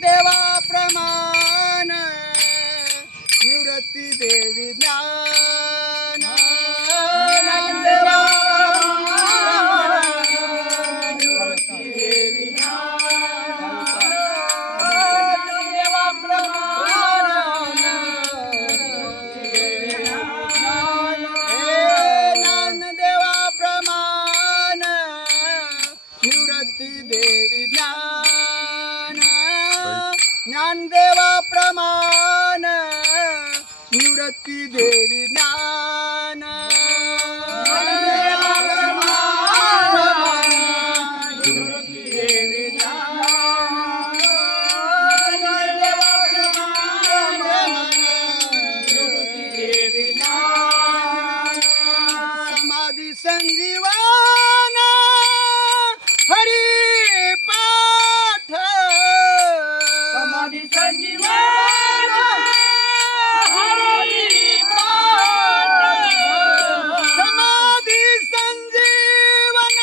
ज्ञानदेवा प्रमाण निवृत्ती देवी ज्ञान ज्ञानदेवा ज्ञानदेवा प्रमाण निवृत्ती देवी ज्ञान ज्ञानदेवा प्रमाण निवृत्ती देवी ज्ञान ज्ञानदेवा प्रमाण निवृत्ती देवी ज्ञान समाधी संजीवन हरी पाठ समाधी संजीवन हरी पाठ समाधी संजीवन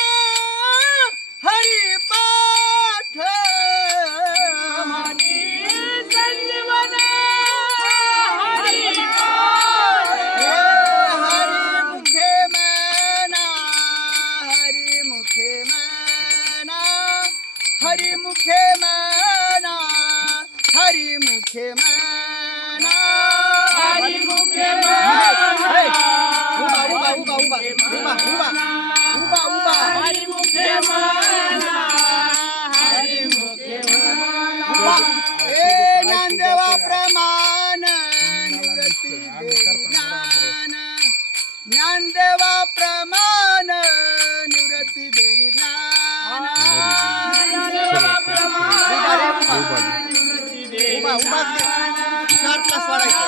हरी पाठ समाधी संजीवन हरी पाठ हरी मुखे मना हरी मुखे मना हरी मुखे मना हरी मुखे मना हरी मुखे उभा हरी मुखे मना हरी मुखे मना ज्ञानदेवा प्रमाण निवृत्ती देवी ज्ञान ज्ञानदेवा प्रमाण निवृत्ती देवी ज्ञान ज्ञानदेवा प्रमाण निवृत्ती देवी ज्ञान